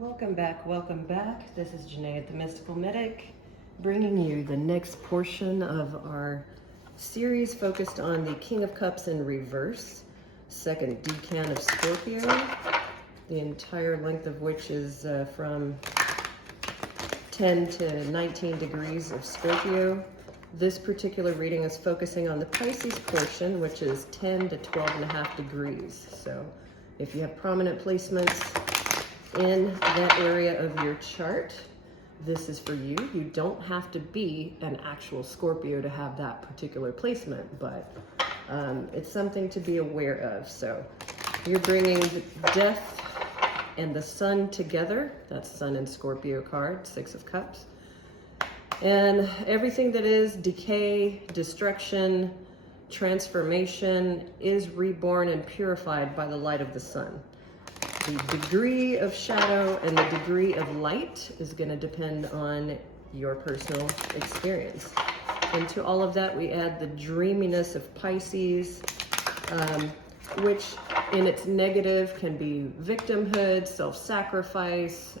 Welcome back, welcome back. This is Janae the Mystical Medic, bringing you the next portion of our series focused on the King of Cups in reverse, second decan of Scorpio, the entire length of which is from 10 to 19 degrees of Scorpio. This particular reading is focusing on the Pisces portion, which is 10 to 12.5 degrees. So if you have prominent placements in that area of your chart, this is for you. You don't have to be an actual Scorpio to have that particular placement, but it's something to be aware of. So you're bringing death and the sun together. That's Sun and Scorpio card, Six of Cups. And everything that is decay, destruction, transformation is reborn and purified by the light of the sun. The degree of shadow and the degree of light is going to depend on your personal experience. And to all of that, we add the dreaminess of Pisces, which in its negative can be victimhood, self-sacrifice,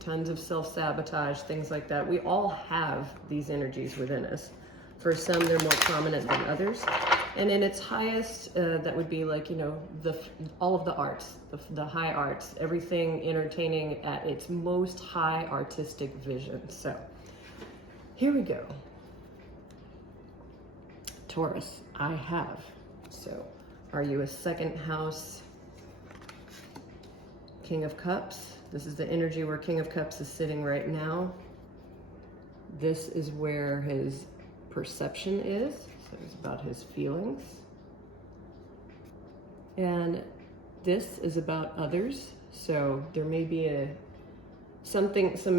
tons of self-sabotage, things like that. We all have these energies within us. For some, they're more prominent than others. And in its highest, that would be like, all of the arts, the high arts, everything entertaining at its most high artistic vision. So here we go. Taurus, I have. So are you a second house King of Cups? This is the energy where King of Cups is sitting right now. This is where his perception is. So it's about his feelings. And this is about others. So there may be some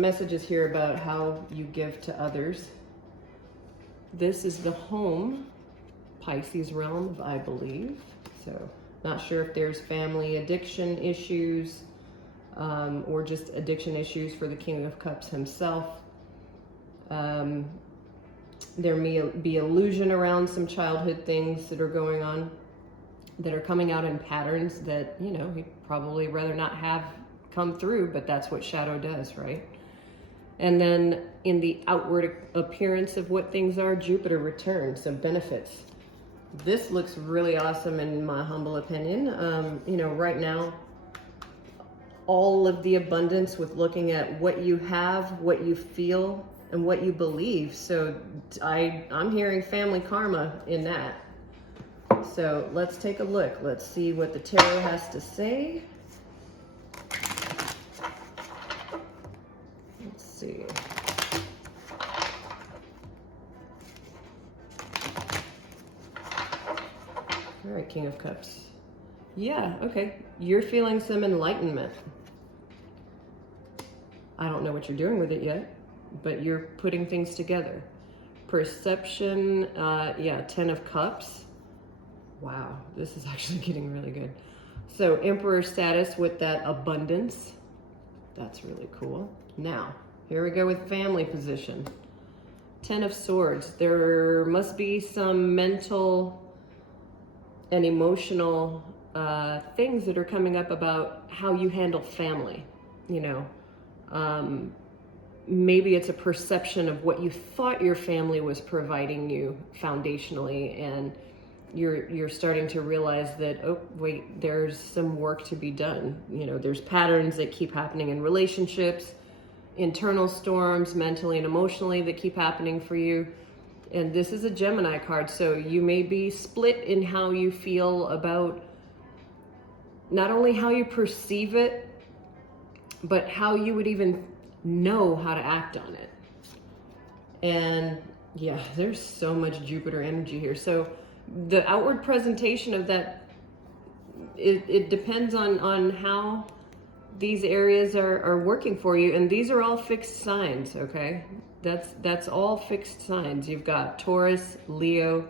messages here about how you give to others. This is the home, Pisces realm, I believe. So not sure if there's family addiction issues, or just addiction issues for the King of Cups himself. There may be illusion around some childhood things that are going on that are coming out in patterns that, he'd probably rather not have come through, but that's what shadow does, right? And then in the outward appearance of what things are, Jupiter returns, some benefits. This looks really awesome in my humble opinion. Right now, all of the abundance with looking at what you have, what you feel, and what you believe. So I'm hearing family karma in that. So let's take a look. Let's see what the tarot has to say. Let's see. All right, King of Cups. Yeah, okay. You're feeling some enlightenment. I don't know what you're doing with it yet, but you're putting things together. Perception, yeah, 10 of Cups. Wow, this is actually getting really good. So Emperor status with that abundance. That's really cool. Now, here we go with family position. 10 of Swords. There must be some mental and emotional things that are coming up about how you handle family, maybe it's a perception of what you thought your family was providing you foundationally, and you're starting to realize that, oh wait, there's some work to be done. There's patterns that keep happening in relationships, internal storms mentally and emotionally that keep happening for you. And this is a Gemini card, so you may be split in how you feel about not only how you perceive it, but how you would even know how to act on it. And yeah, there's so much Jupiter energy here. So the outward presentation of that, it depends on how these areas are working for you. And these are all fixed signs, okay? That's all fixed signs. You've got Taurus, Leo,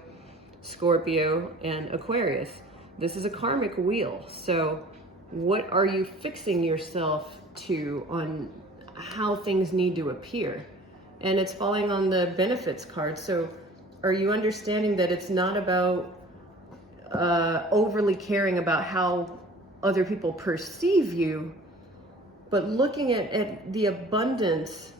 Scorpio, and Aquarius. This is a karmic wheel. So what are you fixing yourself to on how things need to appear? And it's falling on the benefits card. So are you understanding that it's not about overly caring about how other people perceive you, but looking at the abundance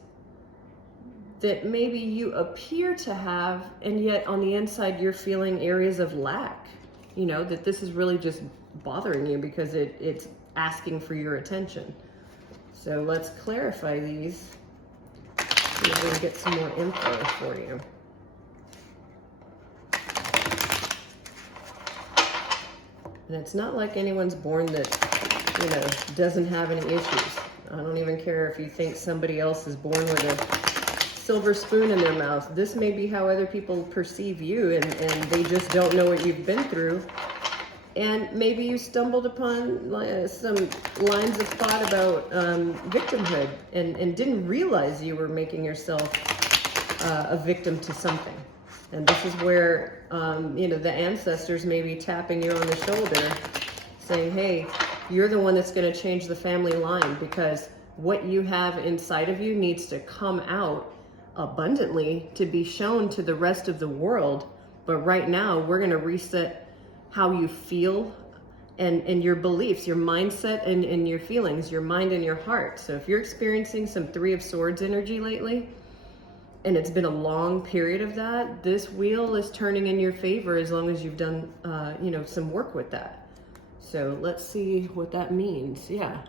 that maybe you appear to have, and yet on the inside you're feeling areas of lack, you know, that this is really just bothering you because it's asking for your attention. So let's clarify these. See if we can get some more info for you. And it's not like anyone's born that, you know, doesn't have any issues. I don't even care if you think somebody else is born with a silver spoon in their mouth. This may be how other people perceive you, and they just don't know what you've been through. And maybe you stumbled upon some lines of thought about victimhood and didn't realize you were making yourself a victim to something. And this is where, you know, the ancestors may be tapping you on the shoulder saying, hey, you're the one that's going to change the family line, because what you have inside of you needs to come out abundantly to be shown to the rest of the world. But right now, we're going to reset how you feel and your beliefs, your mindset and your feelings, your mind and your heart. So if you're experiencing some Three of Swords energy lately, and it's been a long period of that, this wheel is turning in your favor as long as you've done, you know, some work with that. So let's see what that means. Yeah,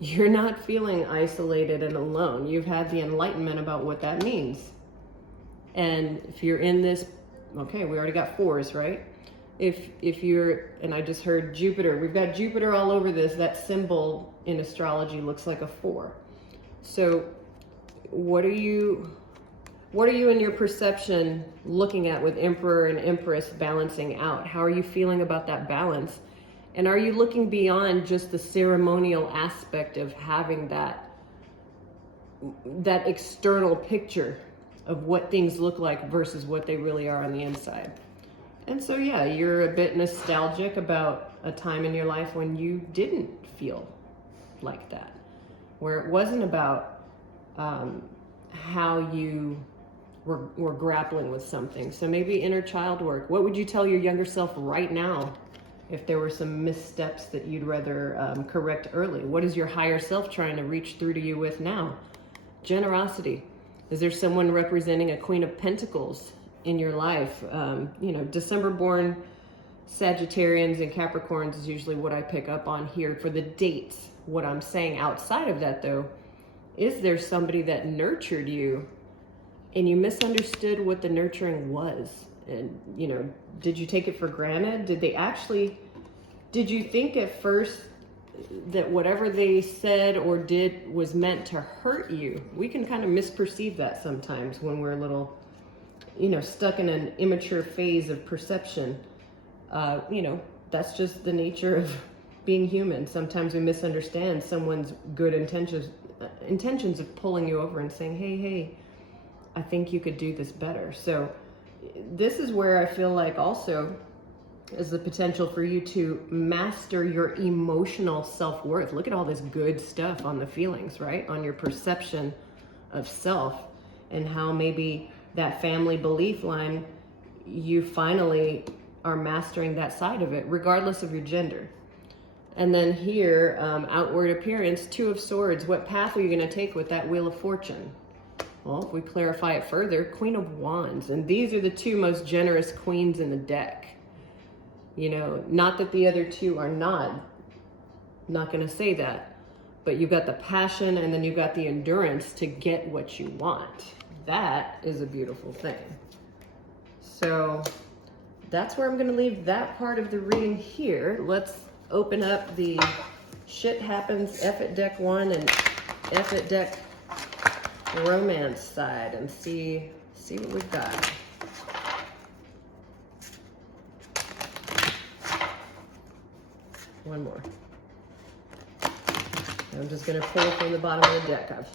you're not feeling isolated and alone. You've had the enlightenment about what that means. And if you're in this, okay, we already got fours, right? If you're, and I just heard Jupiter, we've got Jupiter all over this. That symbol in astrology looks like a 4. So what are you in your perception looking at with Emperor and Empress balancing out? How are you feeling about that balance? And are you looking beyond just the ceremonial aspect of having that external picture of what things look like versus what they really are on the inside? And so, yeah, you're a bit nostalgic about a time in your life when you didn't feel like that, where it wasn't about how you were grappling with something. So maybe inner child work. What would you tell your younger self right now if there were some missteps that you'd rather correct early? What is your higher self trying to reach through to you with now? Generosity. Is there someone representing a Queen of Pentacles in your life? You know, December born Sagittarians and Capricorns is usually what I pick up on here for the dates. What I'm saying outside of that, though, is there somebody that nurtured you and you misunderstood what the nurturing was? And, you know, did you take it for granted? Did you think at first that whatever they said or did was meant to hurt you? We can kind of misperceive that sometimes when we're a little, you know, stuck in an immature phase of perception. You know, that's just the nature of being human. Sometimes we misunderstand someone's good intentions of pulling you over and saying, hey, I think you could do this better. So this is where I feel like also is the potential for you to master your emotional self-worth. Look at all this good stuff on the feelings, right? On your perception of self, and how maybe that family belief line, you finally are mastering that side of it, regardless of your gender. And then here, outward appearance, Two of Swords. What path are you going to take with that Wheel of Fortune? Well, if we clarify it further, Queen of Wands. And these are the two most generous queens in the deck. You know, not that the other two are not going to say that. But you've got the passion, and then you've got the endurance to get what you want. That is a beautiful thing. So that's where I'm going to leave that part of the reading here. Let's open up the Shit Happens F at Deck 1 and F at Deck Romance side and see what we've got. One more. I'm just going to pull from the bottom of the deck. I've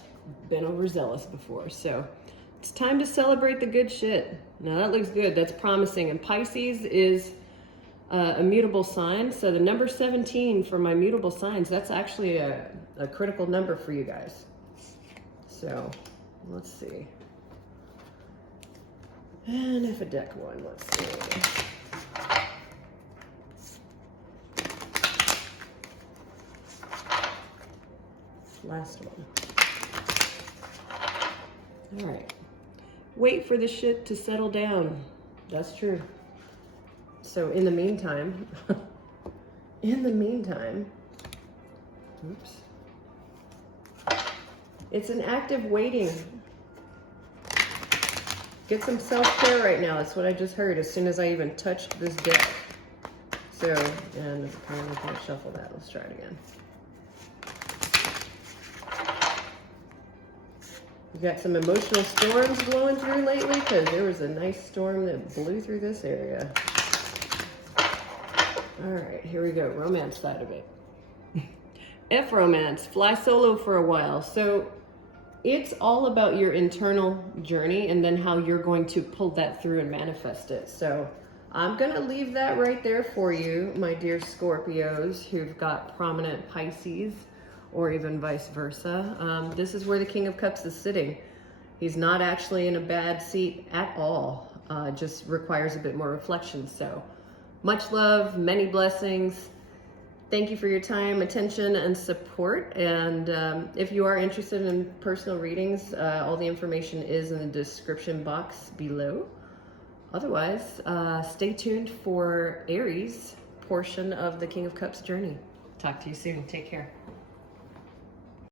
been overzealous before, so it's time to celebrate the good shit. Now that looks good. That's promising. And Pisces is a mutable sign. So the number 17 for my mutable signs, that's actually a critical number for you guys. So let's see. And if a deck 1, let's see. last one. All right. Wait for the shit to settle down. That's true. So in the meantime, oops. It's an active waiting. Get some self-care right now. That's what I just heard as soon as I even touched this deck. So, and apparently I can't shuffle that. Let's try it again. You got some emotional storms blowing through lately because there was a nice storm that blew through this area. All right, here we go. Romance side of it. F romance, fly solo for a while. So it's all about your internal journey and then how you're going to pull that through and manifest it. So I'm gonna leave that right there for you, my dear Scorpios who've got prominent Pisces, or even vice versa. This is where the King of Cups is sitting. He's not actually in a bad seat at all. Just requires a bit more reflection. So much love, many blessings. Thank you for your time, attention, and support. And if you are interested in personal readings, all the information is in the description box below. Otherwise, stay tuned for Aries portion of the King of Cups journey. Talk to you soon. Take care.